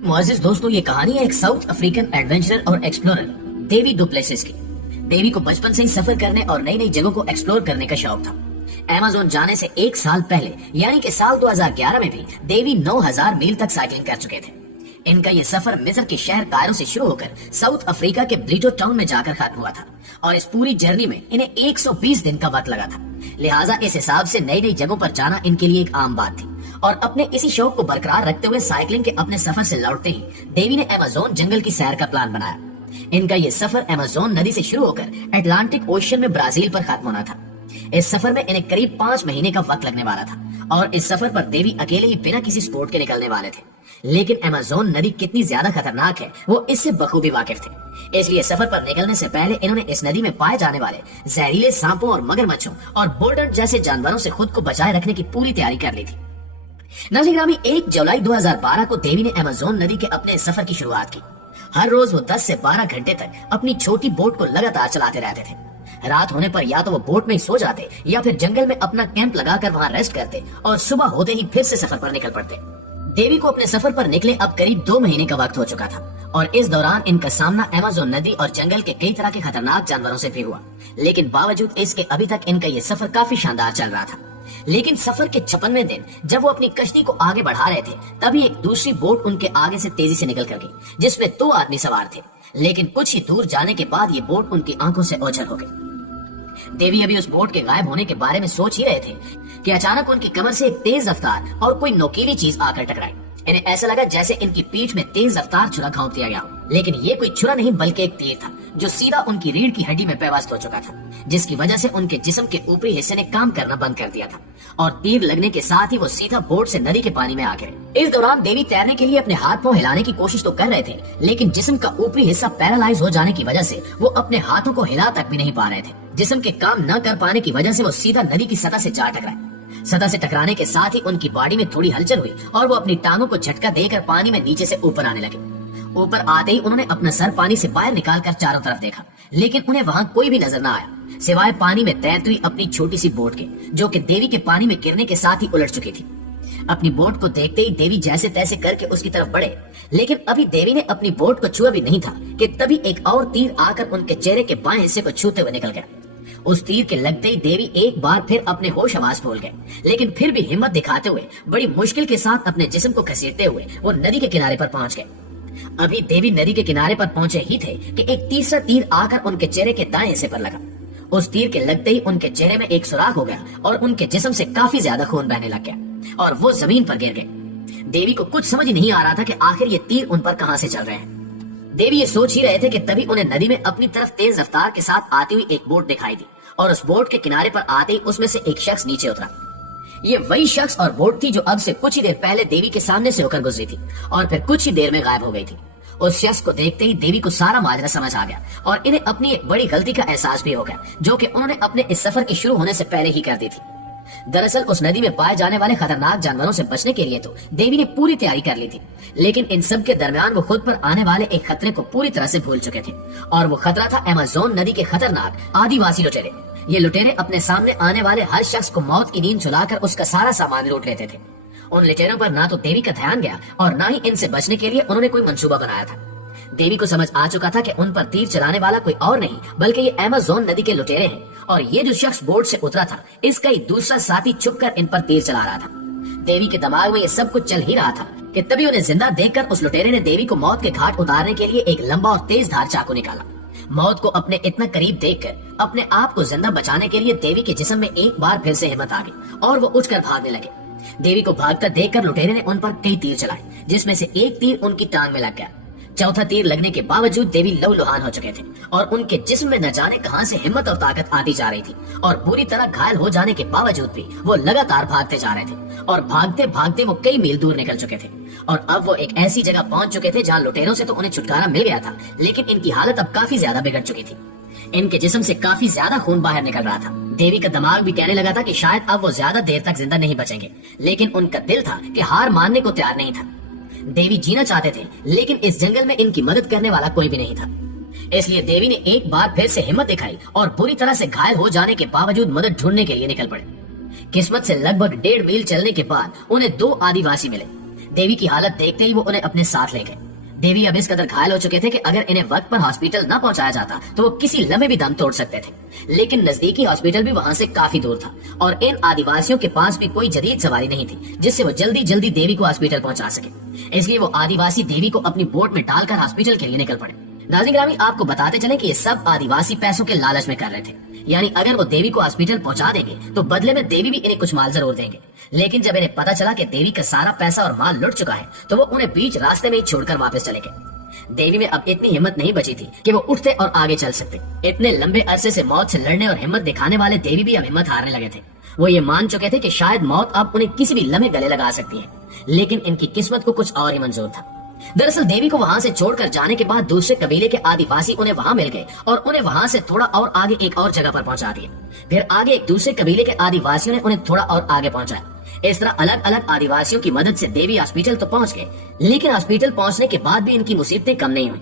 मुअज़्ज़िज़ दोस्तों, ये कहानी है एक साउथ अफ्रीकन एडवेंचरर और एक्सप्लोरर डेवी डुप्लेसिस की। डेवी को बचपन से ही सफर करने और नई नई जगहों को एक्सप्लोर करने का शौक था। अमेज़न जाने से एक साल पहले यानी कि साल 2011 में भी डेवी 9000 मील तक साइकिलिंग कर चुके थे। इनका ये सफर मिस्र के शहर कायरो से शुरू होकर साउथ अफ्रीका के ब्रीटो टाउन में जाकर खत्म हुआ था और इस पूरी जर्नी में इन्हें 120 दिन का वक्त लगा था। लिहाजा इस हिसाब से नई नई जगहों पर जाना इनके लिए एक आम बात थी और अपने इसी शौक को बरकरार रखते हुए साइकिलिंग के अपने सफर से लौटते ही डेवी ने अमेज़न जंगल की सैर का प्लान बनाया। इनका ये सफर अमेज़न नदी से शुरू होकर अटलांटिक ओशन में ब्राजील पर खत्म होना था। इस सफर में इन्हें करीब 5 महीने का वक्त लगने वाला था और इस सफर पर देवी अकेले ही बिना किसी सपोर्ट के निकलने वाले थे। लेकिन अमेज़न नदी कितनी ज्यादा खतरनाक है वो इससे बखूबी वाकिफ थे। इसलिए सफर पर निकलने से पहले इन्होंने इस नदी में पाए जाने वाले जहरीले सांपों और मगरमच्छों और बोल्डर जैसे जानवरों से खुद को बचाए रखने की पूरी तैयारी कर ली थी। नजरिग्रामी 1 जुलाई 2012 को देवी ने अमेज़न नदी के अपने सफर की शुरुआत की। हर रोज वो 10 से 12 घंटे तक अपनी छोटी बोट को लगातार चलाते रहते थे। रात होने पर या तो वो बोट में ही सो जाते या फिर जंगल में अपना कैंप लगाकर वहाँ रेस्ट करते और सुबह होते ही फिर से सफर पर निकल पड़ते। देवी को अपने सफर पर निकले अब करीब 2 महीने का वक्त हो चुका था और इस दौरान इनका सामना अमेज़न नदी और जंगल के कई तरह के खतरनाक जानवरों से भी हुआ। लेकिन बावजूद इसके अभी तक इनका ये सफर काफी शानदार चल रहा था। लेकिन सफर के 56वें दिन जब वो अपनी कश्ती को आगे बढ़ा रहे थे तभी एक दूसरी बोट उनके आगे से तेजी से निकल कर गई जिसमें 2 आदमी सवार थे। लेकिन कुछ ही दूर जाने के बाद ये बोट उनकी आंखों से ओझल हो गई। देवी अभी उस बोट के गायब होने के बारे में सोच ही रहे थे कि अचानक उनकी कमर से एक तेज रफ्तार और कोई नोकीली चीज आकर टकराई। इन्हें ऐसा लगा जैसे इनकी पीठ में तेज रफ्तार छुरा घोंप दिया गया हो। लेकिन ये कोई छुरा नहीं बल्कि एक तीर था जो सीधा उनकी रीढ़ की हड्डी में पेवस्त हो चुका था, जिसकी वजह से उनके जिस्म के ऊपरी हिस्से ने काम करना बंद कर दिया था और तीर लगने के साथ ही वो सीधा बोट से नदी के पानी में आ गए। इस दौरान देवी तैरने के लिए अपने हाथ पांव हिलाने की कोशिश तो कर रहे थे, लेकिन जिस्म का ऊपरी हिस्सा पैरालाइज हो जाने की वजह से वो अपने हाथों को हिला तक भी नहीं पा रहे थे। जिस्म के काम न कर पाने की वजह से वो सीधा नदी की सतह से जा टकराए। सतह से टकराने के साथ ही उनकी बॉडी में थोड़ी हलचल हुई और वो अपनी टांगों को झटका देकर पानी में नीचे से ऊपर आने लगे। ऊपर आते ही उन्होंने अपना सर पानी से बाहर निकालकर चारों तरफ देखा, लेकिन उन्हें वहाँ कोई भी नजर न आया सिवाय पानी में तैरती हुई अपनी छोटी सी बोट के, जो कि देवी के पानी में गिरने के साथ ही उलट चुकी थी। अपनी बोट को देखते ही देवी जैसे तैसे करके उसकी तरफ बढ़े, लेकिन अभी देवी ने अपनी बोट को छुआ भी नहीं था कि तभी एक और तीर आकर उनके चेहरे के बाएं हिस्से को छूते हुए निकल गया। उस तीर के लगते ही देवी एक बार फिर अपने होश हवास भूल गए, लेकिन फिर भी हिम्मत दिखाते हुए बड़ी मुश्किल के साथ अपने जिस्म को घसीटते हुए वो नदी के किनारे पर पहुंच गए। अभी देवी नदी के किनारे पर पहुंचे ही थे कि एक तीसरा तीर आकर उनके चेहरे के दाएं हिस्से पर लगा। उस तीर के लगते ही उनके चेहरे में एक सुराख हो गया और उनके जिस्म से काफी ज्यादा खून बहने लग गया और वो जमीन पर गिर गए। देवी को कुछ समझ नहीं आ रहा था कि आखिर ये तीर उन पर कहां से चल रहे हैं। देवी ये सोच ही रहे थे कि तभी उन्हें नदी में अपनी तरफ तेज रफ्तार के साथ आती हुई एक बोट दिखाई दी और उस बोट के किनारे पर आते ही उसमें से एक शख्स नीचे उतरा। ये वही शख्स और बोट थी जो अब से कुछ ही देर पहले देवी के सामने से होकर गुजरी थी और फिर कुछ ही देर में गायब हो गई थी। उस शख्स को देखते ही देवी को सारा माजरा समझ आ गया और इन्हें अपनी एक बड़ी गलती का एहसास भी हो गया, जो कि उन्होंने अपने इस सफर के शुरू होने से पहले ही कर दी थी। दरअसल उस नदी में पाए जाने वाले खतरनाक जानवरों से बचने के लिए तो देवी ने पूरी तैयारी कर ली थी, लेकिन इन सब के दरमियान वो खुद पर आने वाले एक खतरे को पूरी तरह से भूल चुके थे और वो खतरा था अमेज़न नदी के खतरनाक आदिवासी लुटेरे। ये लुटेरे अपने सामने आने वाले हर शख्स को मौत की नींद सुलाकर उसका सारा सामान लूट लेते थे। उन लुटेरों पर ना तो देवी का ध्यान गया और ना ही इनसे बचने के लिए उन्होंने कोई मंसूबा बनाया था। देवी को समझ आ चुका था कि उन पर तीर चलाने वाला कोई और नहीं बल्कि ये अमेज़न नदी के लुटेरे हैं और ये जो शख्स बोट से उतरा था इसका ही दूसरा साथी छुपकर इन पर तीर चला रहा था। देवी के दिमाग में ये सब कुछ चल ही रहा था कि तभी उन्हें जिंदा देखकर उस लुटेरे ने देवी को मौत के घाट उतारने के लिए एक लंबा और तेज धार चाकू निकाला। मौत को अपने इतना करीब देखकर अपने आप को जिंदा बचाने के लिए देवी के जिस्म में एक बार फिर से हिम्मत आ गई और वो उठकर भागने लगे। देवी को भागकर देखकर लुटेरे ने उन पर कई तीर चलाए, जिसमें से एक तीर उनकी टांग में लग गया। चौथा तीर लगने के बावजूद देवी लहूलुहान हो चुके थे और उनके जिस्म में न जाने कहां से हिम्मत और ताकत आती जा रही थी और पूरी तरह घायल हो जाने के बावजूद भी वो लगातार भागते जा रहे थे और भागते भागते वो कई मील दूर निकल चुके थे और अब वो एक ऐसी जगह पहुंच चुके थे जहां लुटेरों से तो उन्हें छुटकारा मिल गया था, लेकिन इनकी हालत अब काफी ज्यादा बिगड़ चुकी थी। इनके जिस्म से काफी ज्यादा खून बाहर निकल रहा था। देवी का दिमाग भी कहने लगा था कि शायद अब वो ज्यादा देर तक जिंदा नहीं बचेंगे, लेकिन उनका दिल था कि हार मानने को तैयार नहीं था। देवी जीना चाहते थे, लेकिन इस जंगल में इनकी मदद करने वाला कोई भी नहीं था। इसलिए देवी ने एक बार फिर से हिम्मत दिखाई और बुरी तरह से घायल हो जाने के बावजूद मदद ढूंढने के लिए निकल पड़े। किस्मत से लगभग 1.5 मील चलने के बाद उन्हें 2 आदिवासी मिले। देवी की हालत देखते ही वो उन्हें अपने साथ ले गए। देवी अब इस कदर घायल हो चुके थे कि अगर इन्हें वक्त पर हॉस्पिटल न पहुंचाया जाता तो वो किसी लम्हे भी दम तोड़ सकते थे। लेकिन नजदीकी हॉस्पिटल भी वहां से काफी दूर था और इन आदिवासियों के पास भी कोई जदीद सवारी नहीं थी जिससे वो जल्दी जल्दी देवी को हॉस्पिटल पहुंचा सके। इसलिए वो आदिवासी देवी को अपनी बोट में डालकर हॉस्पिटल के लिए निकल पड़े। नाज़रीन गिरामी, आपको बताते चले कि ये सब आदिवासी पैसों के लालच में कर रहे थे, यानी अगर वो देवी को हॉस्पिटल पहुंचा देंगे तो बदले में देवी भी इन्हें कुछ माल जरूर देंगे। लेकिन जब इन्हें पता चला कि देवी का सारा पैसा और माल लुट चुका है तो वो उन्हें बीच रास्ते में ही छोड़कर वापस चले गए। देवी में अब इतनी हिम्मत नहीं बची थी कि वो उठते और आगे चल सकते। इतने लंबे अरसे से मौत से लड़ने और हिम्मत दिखाने वाले देवी भी अब हिम्मत हारने लगे थे। वो ये मान चुके थे कि शायद मौत अब उन्हें किसी भी लम्हे गले लगा सकती है, लेकिन इनकी किस्मत को कुछ और ही मंजूर था। दरअसल देवी को वहां से छोड़कर जाने के बाद दूसरे कबीले के आदिवासी उन्हें वहां मिल गए और उन्हें वहां से थोड़ा और आगे एक और जगह पर पहुंचा दिया। फिर आगे एक दूसरे कबीले के आदिवासियों ने उन्हें थोड़ा और आगे पहुंचाया। इस तरह अलग अलग आदिवासियों की मदद से देवी हॉस्पिटल तो पहुंच गए, लेकिन हॉस्पिटल पहुंचने के बाद भी इनकी मुसीबतें कम नहीं हुई।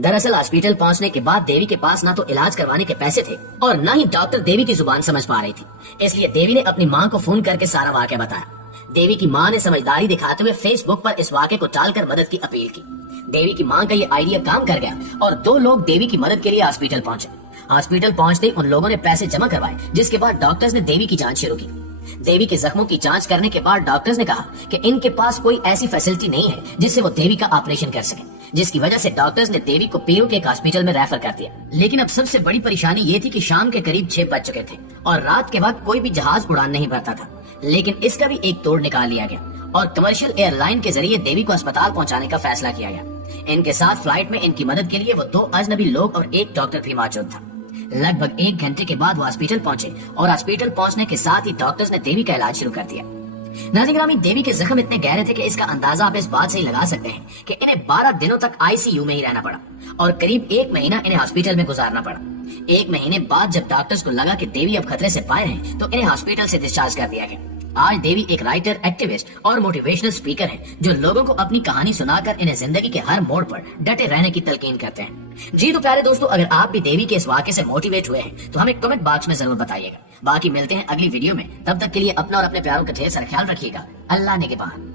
दरअसल हॉस्पिटल पहुंचने के बाद देवी के पास ना तो इलाज करवाने के पैसे थे और ना ही डॉक्टर देवी की जुबान समझ पा रही थी। इसलिए देवी ने अपनी मां को फोन करके सारा वाकया बताया। देवी की मां ने समझदारी दिखाते हुए फेसबुक पर इस वाकये को टालकर मदद की अपील की। देवी की मां का ये आइडिया काम कर गया और 2 लोग देवी की मदद के लिए हॉस्पिटल पहुंचे। हॉस्पिटल पहुंचते ही उन लोगों ने पैसे जमा करवाए, जिसके बाद डॉक्टर्स ने देवी की जांच शुरू की। देवी के जख्मों की जांच करने के बाद डॉक्टर्स ने कहा कि इनके पास कोई ऐसी फैसिलिटी नहीं है जिससे वो देवी का ऑपरेशन कर सके, जिसकी वजह से डॉक्टर्स ने देवी को पेरू के एक हॉस्पिटल में रेफर कर दिया। लेकिन अब सबसे बड़ी परेशानी ये थी कि शाम के करीब 6 बज चुके थे और रात के वक्त कोई भी जहाज उड़ान नहीं भरता था। लेकिन इसका भी एक तोड़ निकाल लिया गया और कमर्शियल एयरलाइन के जरिए देवी को अस्पताल पहुंचाने का फैसला किया गया। इनके साथ फ्लाइट में इनकी मदद के लिए वो 2 अजनबी लोग और एक डॉक्टर भी मौजूद था। लगभग 1 घंटे के बाद वो हॉस्पिटल पहुंचे और हॉस्पिटल पहुंचने के साथ ही डॉक्टर्स ने देवी का इलाज शुरू कर दिया। नाज़रीन गिरामी, देवी के जख्म इतने गहरे थे कि इसका अंदाजा आप इस बात से ही लगा सकते हैं कि इन्हें 12 दिनों तक आईसीयू में ही रहना पड़ा और करीब 1 महीना इन्हें हॉस्पिटल में गुजारना पड़ा। 1 महीने बाद जब डॉक्टर्स को लगा कि देवी अब खतरे से बाहर हैं, तो इन्हें हॉस्पिटल से डिस्चार्ज कर दिया गया। आज देवी एक राइटर, एक्टिविस्ट और मोटिवेशनल स्पीकर हैं जो लोगों को अपनी कहानी सुनाकर इन्हें जिंदगी के हर मोड़ पर डटे रहने की तलकीन करते हैं। जी तो प्यारे दोस्तों, अगर आप भी देवी के इस वाकये से मोटिवेट हुए हैं तो हमें कमेंट बॉक्स में जरूर बताइएगा। बाकी मिलते हैं अगली वीडियो में, तब तक के लिए अपना और अपने प्यारों का ढेर सारा ख्याल रखिएगा। अल्लाह निगहबान।